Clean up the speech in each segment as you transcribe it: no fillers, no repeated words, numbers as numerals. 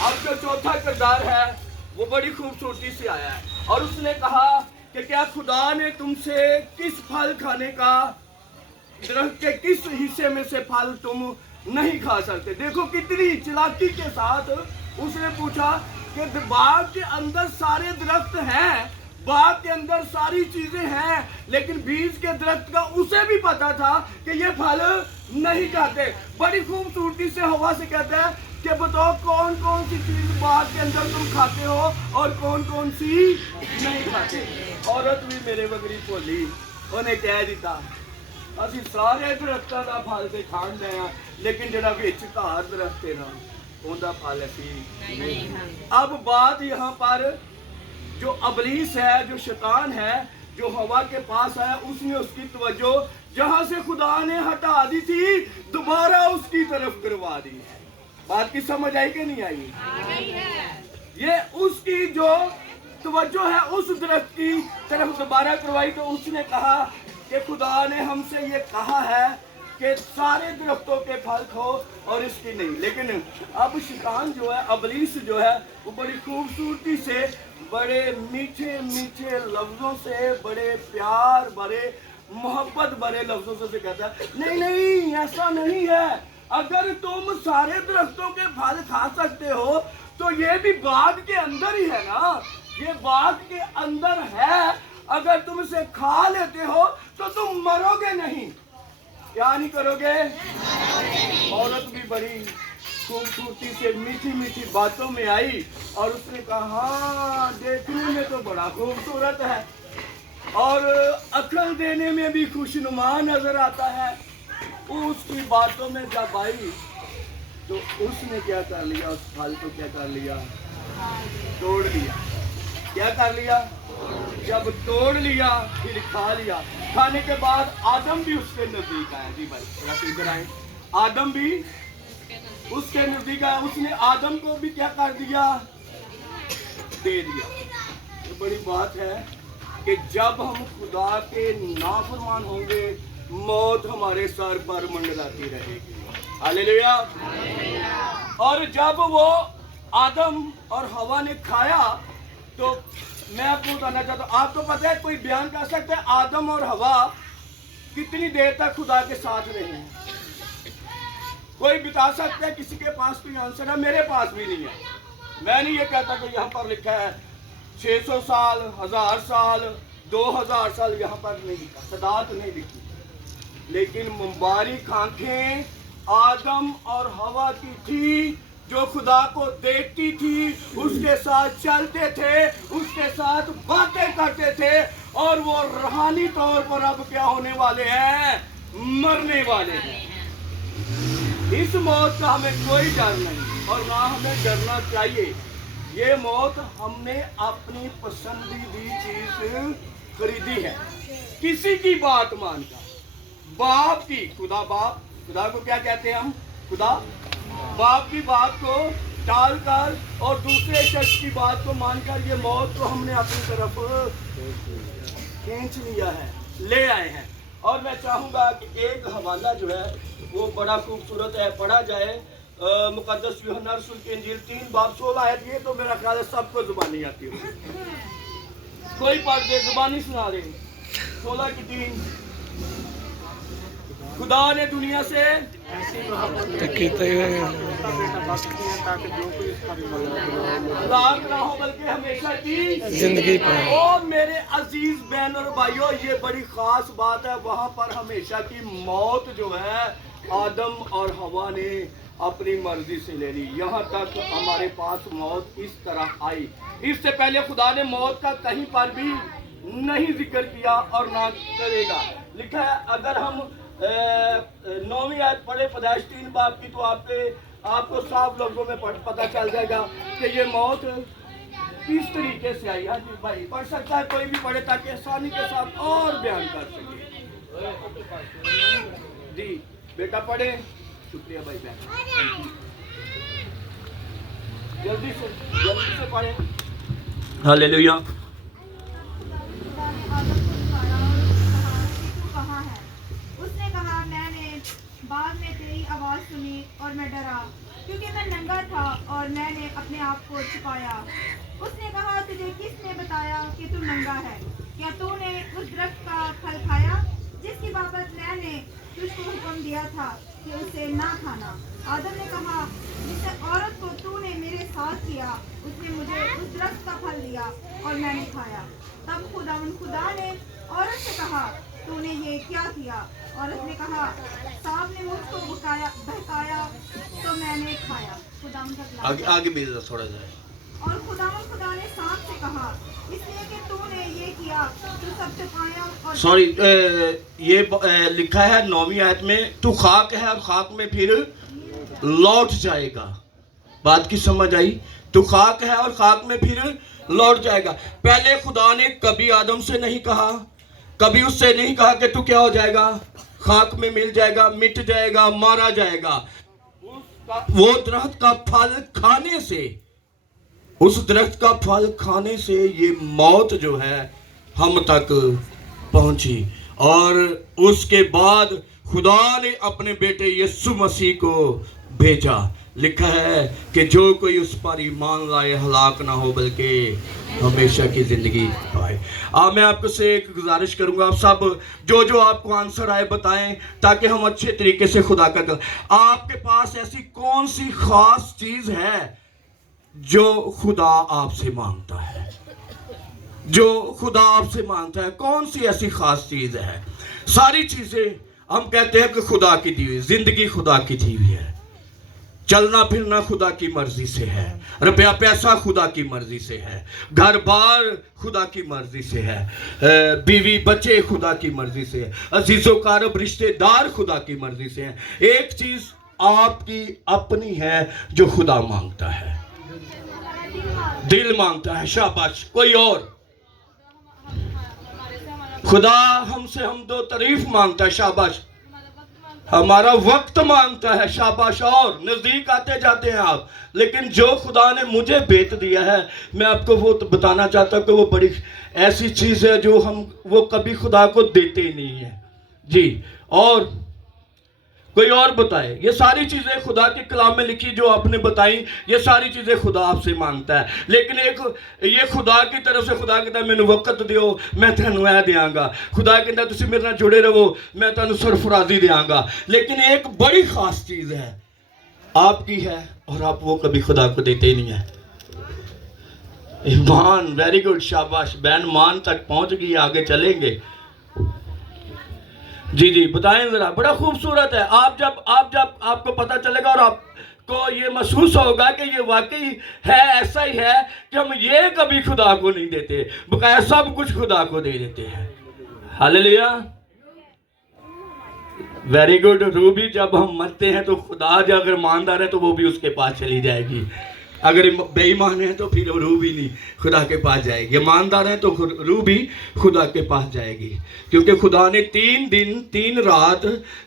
اب جو چوتھا کردار ہے وہ بڑی خوبصورتی سے آیا ہے، اور اس نے کہا کہ کیا خدا نے تم سے کس پھل کھانے کا، درخت کے کس حصے میں سے پھل تم نہیں کھا سکتے؟ دیکھو کتنی چلاکی کے ساتھ اس نے پوچھا کہ باغ کے اندر سارے درخت ہیں، باغ کے اندر ساری چیزیں ہیں، لیکن بیج کے درخت کا اسے بھی پتا تھا کہ یہ پھل نہیں کھاتے۔ بڑی خوبصورتی سے ہوا سے کہتا ہے کہ بتاؤ کون کون سی چیز باغ کے اندر تم کھاتے ہو اور کون کون سی نہیں کھاتے۔ عورت بھی میرے وگری بولی، انہیں کہہ دیتا اسی سارے درختوں کا پھل تے کھان دے ہاں، لیکن جڑا وچ گھار درخت ہے نا اوندا پھل اسی نہیں۔ اب بات یہاں پر جو ابلیس ہے، جو شیطان ہے، جو ہوا کے پاس آیا، اس نے اس کی توجہ جہاں سے خدا نے ہٹا دی تھی دوبارہ اس کی طرف کروا دی ہے۔ بات کی سمجھ آئی کہ نہیں آئی؟ یہ اس کی جو توجہ ہے اس درخت کی طرف دوبارہ کروائی، تو اس نے کہا کہ خدا نے ہم سے یہ کہا ہے کہ سارے درختوں کے پھل کھاؤ اور اس کی نہیں۔ لیکن اب شیطان جو ہے، ابلیس جو ہے، وہ بڑی خوبصورتی سے، بڑے میٹھے میٹھے لفظوں سے، بڑے پیار بھرے، محبت بھرے لفظوں سے کہتا ہے نہیں نہیں ایسا نہیں ہے، اگر تم سارے درختوں کے پھل کھا سکتے ہو تو یہ بھی باغ کے اندر ہی ہے نا، یہ باغ کے اندر ہے، اگر تم اسے کھا لیتے ہو تو تم مرو گے نہیں۔ کیا نہیں کرو گے؟ عورت بھی بڑی خوبصورتی سے میٹھی میٹھی باتوں میں آئی اور اس نے کہا ہاں دیکھنے میں تو بڑا خوبصورت ہے اور عقل دینے میں بھی خوشنما نظر آتا ہے۔ اس کی باتوں میں جب آئی تو اس نے کیا کر لیا، اس پھل کو کیا کر لیا، توڑ لیا۔ کیا کر لیا؟ جب توڑ لیا پھر کھا لیا۔ کھانے کے بعد آدم بھی اس کے نزدیک آیا۔ جی بھائی تھوڑا سا ادھر آئیں۔ آدم بھی اس کے نزدیک آیا، اس نے آدم کو بھی کیا کر دیا، دے دیا۔ یہ بڑی بات ہے کہ جب ہم خدا کے نافرمان ہوں گے موت ہمارے سر پر منڈلاتی رہے گی۔ ہاللیلویا۔ اور جب وہ آدم اور ہوا نے کھایا تو میں آپ کو بتانا چاہتا ہوں، آپ کو پتہ ہے کوئی بیان کر سکتا ہے آدم اور ہوا کتنی دیر تک خدا کے ساتھ رہے ہیں؟ کوئی بتا سکتا ہے؟ کسی کے پاس کوئی آنسر ہے؟ میرے پاس بھی نہیں ہے۔ میں نہیں یہ کہتا کہ یہاں پر لکھا ہے 600 سال، 1000 سال، 2000 سال، یہاں پر نہیں لکھا، تعداد نہیں لکھی، لیکن مبارک آنکھیں آدم اور ہوا کی تھی جو خدا کو دیکھتی تھی، اس کے ساتھ چلتے تھے، اس کے ساتھ باتیں کرتے تھے، اور وہ روحانی طور پر اب کیا ہونے والے ہیں؟ مرنے والے ہیں۔ اس موت کا ہمیں کوئی ڈر نہیں اور نہ ہمیں ڈرنا چاہیے۔ یہ موت ہم نے اپنی پسندیدی چیز خریدی ہے، کسی کی بات مان کر، باپ کی، خدا باپ، خدا کو کیا کہتے ہیں ہم؟ خدا باپ کی بات کو ٹال کر اور دوسرے شخص کی بات کو مان کر یہ موت کو ہم نے اپنی طرف کھینچ لیا ہے، لے آئے ہیں۔ اور میں چاہوں گا کہ ایک حوالہ جو ہے وہ بڑا خوبصورت ہے، پڑھا جائے مقدس یوحنا رسول کی انجیل 3 باب 16 آیت۔ یہ تو میرا خیال ہے سب کو زبانی آتی ہو، کوئی پڑھ دے، زبانی سنا دے۔ 16 کی 3، خدا نے دنیا سے ہلاک نہ ہو بلکہ ہمیشہ کی زندگی پائے۔ اور میرے عزیز بہن اور بھائیوں، یہ بڑی خاص بات ہے، وہاں پر ہمیشہ کی موت جو ہے آدم اور ہوا نے اپنی مرضی سے لے لی۔ یہاں تک ہمارے پاس موت اس طرح آئی۔ اس سے پہلے خدا نے موت کا کہیں پر بھی نہیں ذکر کیا اور نہ کرے گا۔ لکھا ہے، اگر ہم 9ویں آیت پڑھے پیدائش 3 باب کی تو آپ کو صاف لفظوں میں پتہ چل جائے گا کہ یہ موت کس طریقے سے آئی۔ ہاں جی بھائی پڑھ سکتا ہے کوئی بھی پڑھے تاکہ آسانی کے ساتھ اور بیان کر سکے۔ جی بیٹا پڑھے، شکریہ بھائی بہن، جلدی سے پڑھیں۔ ہاللیلویا۔ اس نے کہا میں نے بعد میں تیری آواز سنی اور میں ڈرا کیونکہ میں ننگا تھا اور میں نے اپنے آپ کو چھپایا۔ اس نے کہا تجھے کس نے بتایا کہ تو ننگا ہے؟ کیا تو نے اس درخت کا پھل کھایا جس کی بابت میں نے تجھ کو حکم دیا تھا کہ اسے نہ کھانا؟ آدم نے کہا جس عورت کو تو نے میرے ساتھ کیا اس نے مجھے اس درخت کا پھل دیا اور میں نے کھایا۔ تب خدا نے عورت سے کہا تو نے یہ کیا کیا؟ عورت نے کہا سانپ نے مجھ کو بہکایا تو میں نے کھایا۔ خداوند کا کلام۔ آگے بھی تھوڑا سا۔ اور خدا نے سانپ سے کہا اس لیے کہ تو نے یہ کیا تو سب سے پایا اور سوری، یہ لکھا ہے 9ویں آیت میں تو خاک ہے اور خاک میں پھر لوٹ جائے گا۔ بات کی سمجھ آئی؟ تو خاک ہے اور خاک میں پھر لوٹ جائے گا۔ پہلے خدا نے کبھی آدم سے نہیں کہا، کبھی اس سے نہیں کہا کہ تو کیا ہو جائے گا، خاک میں مل جائے گا، مٹ جائے گا، مارا جائے گا۔ وہ درخت کا پھل کھانے سے، اس درخت کا پھل کھانے سے یہ موت جو ہے ہم تک پہنچی، اور اس کے بعد خدا نے اپنے بیٹے یسوع مسیح کو بھیجا۔ لکھا ہے کہ جو کوئی اس پر ایمان لائے ہلاک نہ ہو بلکہ ہمیشہ کی زندگی پائے۔ میں آپ کو سے ایک گزارش کروں گا، آپ سب جو آپ کو آنسر آئے بتائیں تاکہ ہم اچھے طریقے سے خدا کا آپ کے پاس ایسی کون سی خاص چیز ہے جو خدا آپ سے مانگتا ہے؟ جو خدا آپ سے مانگتا ہے کون سی ایسی خاص چیز ہے؟ ساری چیزیں ہم کہتے ہیں کہ خدا کی دی ہوئی، زندگی خدا کی دی ہوئی ہے، چلنا پھرنا خدا کی مرضی سے ہے، روپیہ پیسہ خدا کی مرضی سے ہے، گھر بار خدا کی مرضی سے ہے، بیوی بچے خدا کی مرضی سے ہے، عزیز و قارب رشتے دار خدا کی مرضی سے ہیں۔ ایک چیز آپ کی اپنی ہے جو خدا مانگتا ہے، دل مانگتا ہے، شاباش۔ کوئی اور؟ خدا ہم سے حمد و تعریف مانگتا ہے، شاباش۔ ہمارا وقت مانگتا ہے، شاباش۔ اور نزدیک آتے جاتے ہیں آپ، لیکن جو خدا نے مجھے بیت دیا ہے میں آپ کو وہ بتانا چاہتا ہوں کہ وہ بڑی ایسی چیز ہے جو وہ کبھی خدا کو دیتے ہی نہیں ہیں۔ جی، اور کوئی اور بتائے؟ یہ ساری چیزیں خدا کے کلام میں لکھی جو آپ نے بتائیں، یہ ساری چیزیں خدا آپ سے مانگتا ہے، لیکن یہ خدا کی طرف سے خدا کہتا ہے میں نے وقت دیو میں تینوں اے دیاں گا، خدا کہتا ہے تسی میرے نال جڑے رہو میں تینوں سرفرازی دیاں گا، لیکن ایک بڑی خاص چیز ہے آپ کی ہے اور آپ وہ کبھی خدا کو دیتے ہی نہیں ہیں۔ ایمان، ویری گڈ، شاباش۔ بہن مان تک پہنچ گئی، آگے چلیں گے۔ جی بتائیں ذرا، بڑا خوبصورت ہے۔ آپ کو پتہ چلے گا اور آپ کو یہ محسوس ہوگا کہ یہ واقعی ہے، ایسا ہی ہے کہ ہم یہ کبھی خدا کو نہیں دیتے، بقایا سب کچھ خدا کو دے دیتے ہیں۔ ہاللیلویا، ویری گڈ۔ روح بھی جب ہم مرتے ہیں تو خدا جو اگر ایماندار ہے تو وہ بھی اس کے پاس چلی جائے گی، اگر بے ایمان ہے تو پھر روح بھی نہیں خدا کے پاس جائے گی، ایماندار ہے تو روح بھی خدا کے پاس جائے گی، کیونکہ خدا نے 3 دن 3 رات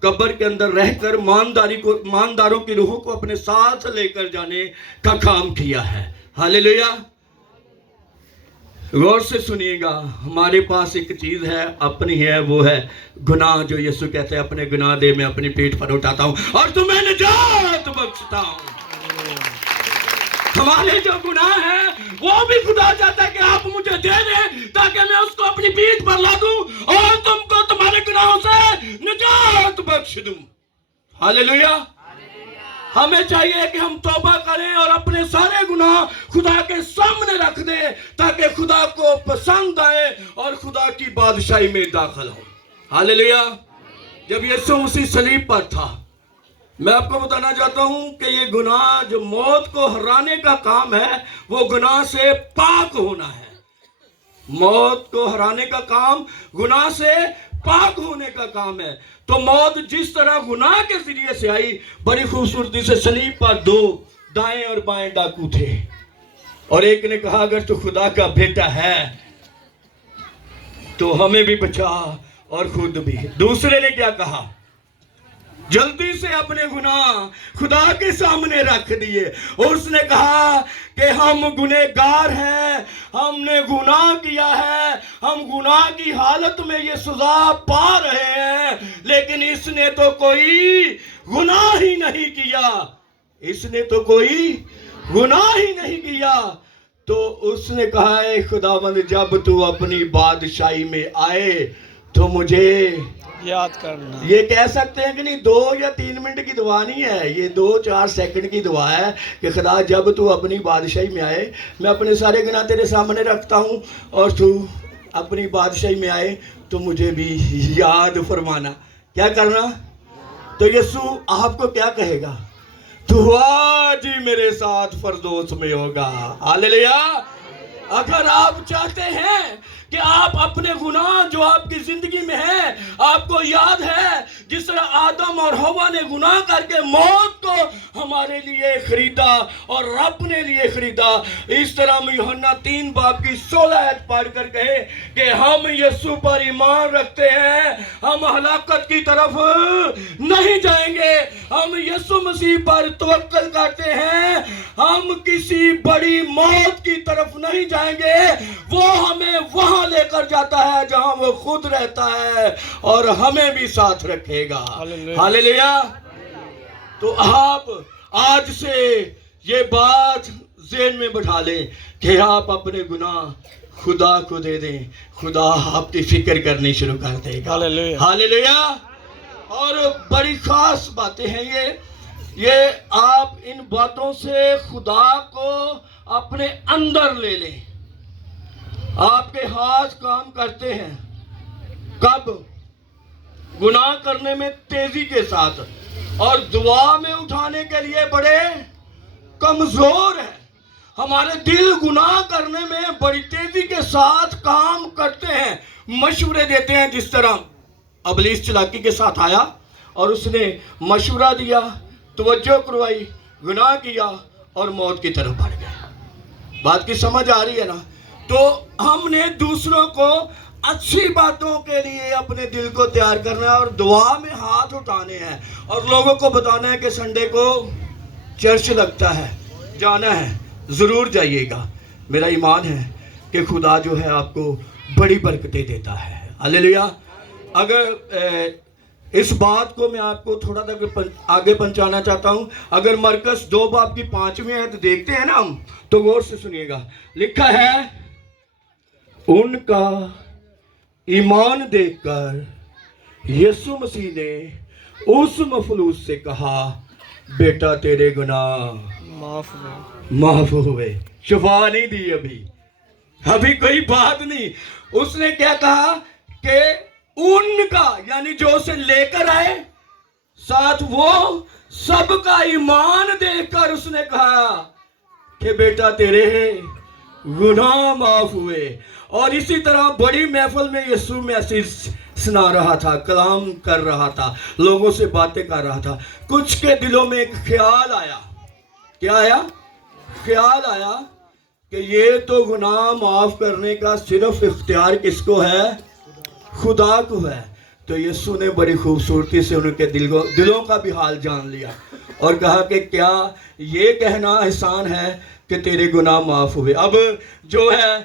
قبر کے اندر رہ کر ایمانداروں کی روحوں کو اپنے ساتھ لے کر جانے کا کام کیا ہے۔ ہاللیلویا، غور سے سنیے گا، ہمارے پاس ایک چیز ہے، اپنی ہے، وہ ہے گناہ، جو یسوع کہتے ہیں اپنے گناہ دے میں اپنی پیٹھ پر اٹھاتا ہوں اور تمہیں نجات بخشتا ہوں۔ ہمارے جو گناہ ہیں وہ بھی خدا چاہتا ہے کہ آپ مجھے دے دیں تاکہ میں اس کو اپنی پیٹھ پر لا دوں اور تم کو تمہارے گناہوں سے نجات بخش دوں۔ ہاللیلویا۔ ہمیں چاہیے کہ ہم توبہ کریں اور اپنے سارے گناہ خدا کے سامنے رکھ دیں تاکہ خدا کو پسند آئے اور خدا کی بادشاہی میں داخل ہو۔ ہاللیلویا۔ جب یسوع مسیح صلیب پر تھا، میں آپ کو بتانا چاہتا ہوں کہ یہ گناہ جو موت کو ہرانے کا کام ہے وہ گناہ سے پاک ہونا ہے۔ موت کو ہرانے کا کام گناہ سے پاک ہونے کا کام ہے۔ تو موت جس طرح گناہ کے ذریعے سے آئی، بڑی خوبصورتی سے صلیب پر 2 دائیں اور بائیں ڈاکو تھے، اور ایک نے کہا اگر تو خدا کا بیٹا ہے تو ہمیں بھی بچا اور خود بھی۔ دوسرے نے کیا کہا؟ جلدی سے اپنے گناہ خدا کے سامنے رکھ دیے، اور اس نے کہا کہ ہم گنہگار ہیں، ہم نے گناہ کیا ہے، ہم گناہ کی حالت میں یہ سزا پا رہے ہیں، لیکن اس نے تو کوئی گناہ ہی نہیں کیا۔ اس نے تو کوئی گناہ ہی نہیں کیا. تو اس نے کہا اے خداوند جب تو اپنی بادشاہی میں آئے تو مجھے یاد کرنا. یہ کہہ سکتے ہیں کہ نہیں 2 یا 3 منٹ کی دعا نہیں ہے, یہ 2-4 سیکنڈ کی دعا ہے کہ خدا جب تو اپنی بادشاہی میں آئے, میں اپنے سارے گناہ تیرے سامنے رکھتا ہوں اور تو اپنی بادشاہی میں آئے تو مجھے بھی یاد فرمانا. کیا کرنا؟ تو یسوع آپ کو کیا کہے گا؟ تو آج ہی میرے ساتھ فردوس میں ہوگا. ہاللیلویا. اگر آپ چاہتے ہیں کہ آپ اپنے گناہ جو آپ کی زندگی میں ہیں, آپ کو یاد ہے جس طرح آدم اور حوا نے گناہ کر کے موت کو ہمارے لیے خریدا اور رب نے لیے خریدا, اس طرح میں یوحنا 3 باب کی 16 آیت پڑھ کر کہے کہ ہم یسوع پر ایمان رکھتے ہیں, ہم ہلاکت کی طرف نہیں جائیں گے, ہم یسوع مسیح پر توکل کرتے ہیں, ہم کسی بڑی موت کی طرف نہیں جائیں گے, وہ ہمیں وہاں لے کر جاتا ہے جہاں وہ خود رہتا ہے اور ہمیں بھی ساتھ رکھے گا. ہاللیلویا. تو آپ آج سے یہ بات ذہن میں بٹھا لیں کہ آپ اپنے گناہ خدا کو دے دیں, خدا آپ کی فکر کرنی شروع کر دے گا. ہاللیلویا. اور بڑی خاص باتیں ہیں یہ آپ ان باتوں سے خدا کو اپنے اندر لے لیں. آپ کے ہاتھ کام کرتے ہیں کب؟ گناہ کرنے میں تیزی کے ساتھ, اور دعا میں اٹھانے کے لیے بڑے کمزور ہیں. ہمارے دل گناہ کرنے میں بڑی تیزی کے ساتھ کام کرتے ہیں, مشورے دیتے ہیں. جس طرح ابلیس چلاکی کے ساتھ آیا اور اس نے مشورہ دیا, توجہ کروائی, گناہ کیا اور موت کی طرف بڑھ گیا. بات کی سمجھ آ رہی ہے نا؟ تو ہم نے دوسروں کو اچھی باتوں کے لیے اپنے دل کو تیار کرنا ہے اور دعا میں ہاتھ اٹھانے ہیں اور لوگوں کو بتانا ہے کہ سنڈے کو چرچ لگتا ہے, جانا ہے, ضرور جائیے گا. میرا ایمان ہے کہ خدا جو ہے آپ کو بڑی برکتیں دیتا ہے. ہاللیلویا. اگر اس بات کو میں آپ کو تھوڑا تک آگے پہنچانا چاہتا ہوں. اگر مرکز 2 باب کی 5ویں آیت دیکھتے ہیں نا ہم, تو غور سے سنیے گا. لکھا ہے ان کا ایمان دیکھ کر یسوع مسیح نے اس مفلوج سے کہا بیٹا تیرے گناہ معاف ہوئے. شفا نہیں دی ابھی کوئی بات نہیں. اس نے کیا کہا کہ ان کا, یعنی جو اسے لے کر آئے ساتھ, وہ سب کا ایمان دیکھ کر اس نے کہا کہ بیٹا تیرے گناہ معاف ہوئے. اور اسی طرح بڑی محفل میں یسوع میسج سنا رہا تھا, کلام کر رہا تھا, لوگوں سے باتیں کر رہا تھا. کچھ کے دلوں میں ایک خیال آیا. کیا آیا؟ خیال آیا کہ یہ تو گناہ معاف کرنے کا صرف اختیار کس کو ہے؟ خدا کو ہے. تو یسوع نے بڑی خوبصورتی سے ان کے دلوں کا بھی حال جان لیا اور کہا کہ کیا یہ کہنا احسان ہے کہ تیرے گناہ معاف ہوئے. اب جو ہے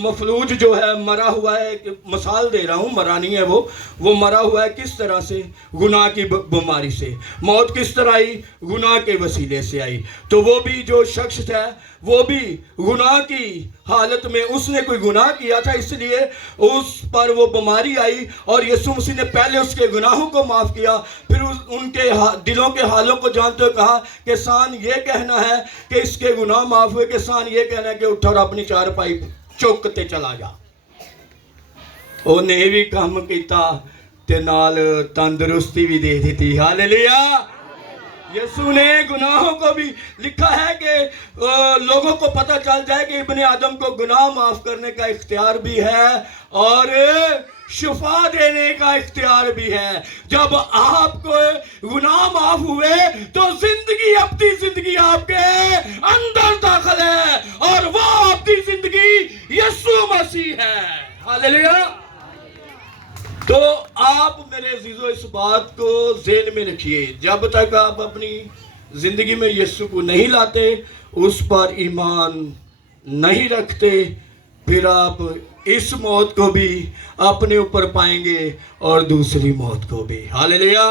مفلوج جو ہے مرا ہوا ہے, مثال دے رہا ہوں, مرا نہیں ہے, وہ مرا ہوا ہے کس طرح سے؟ گناہ کی بیماری سے. موت کس طرح آئی؟ گناہ کے وسیلے سے آئی. تو وہ بھی جو شخص ہے وہ بھی گناہ کی حالت میں, اس نے کوئی گناہ کیا تھا اس لیے اس پر وہ بیماری آئی, اور یسوع مسیح نے پہلے اس کے گناہوں کو معاف کیا, پھر ان کے دلوں کے حالوں کو جانتے ہوئے کہا کہ سان یہ کہنا ہے کہ اس کے گناہ معاف ہوئے, کہ سان یہ کہنا ہے کہ اٹھ اور اپنی چارپائی چوکتے چلا جا. انہیں بھی کام کیتا تے نال تندرستی بھی دے دی تھی. ہاللیلویا. یسوع نے گناہوں کو بھی, لکھا ہے کہ لوگوں کو پتہ چل جائے کہ ابن آدم کو گناہ معاف کرنے کا اختیار بھی ہے اور شفا دینے کا اختیار بھی ہے. جب آپ کو گناہ معاف ہوئے تو زندگی, اپنی زندگی آپ کے اندر داخل ہے, اور وہ آپ کی زندگی یسوع مسیح ہے. ہاللیلویا. تو آپ میرے عزیزو اس بات کو ذہن میں رکھیے, جب تک آپ اپنی زندگی میں یسوع کو نہیں لاتے, اس پر ایمان نہیں رکھتے, پھر آپ اس موت کو بھی اپنے اوپر پائیں گے اور دوسری موت کو بھی. ہاللیلویا.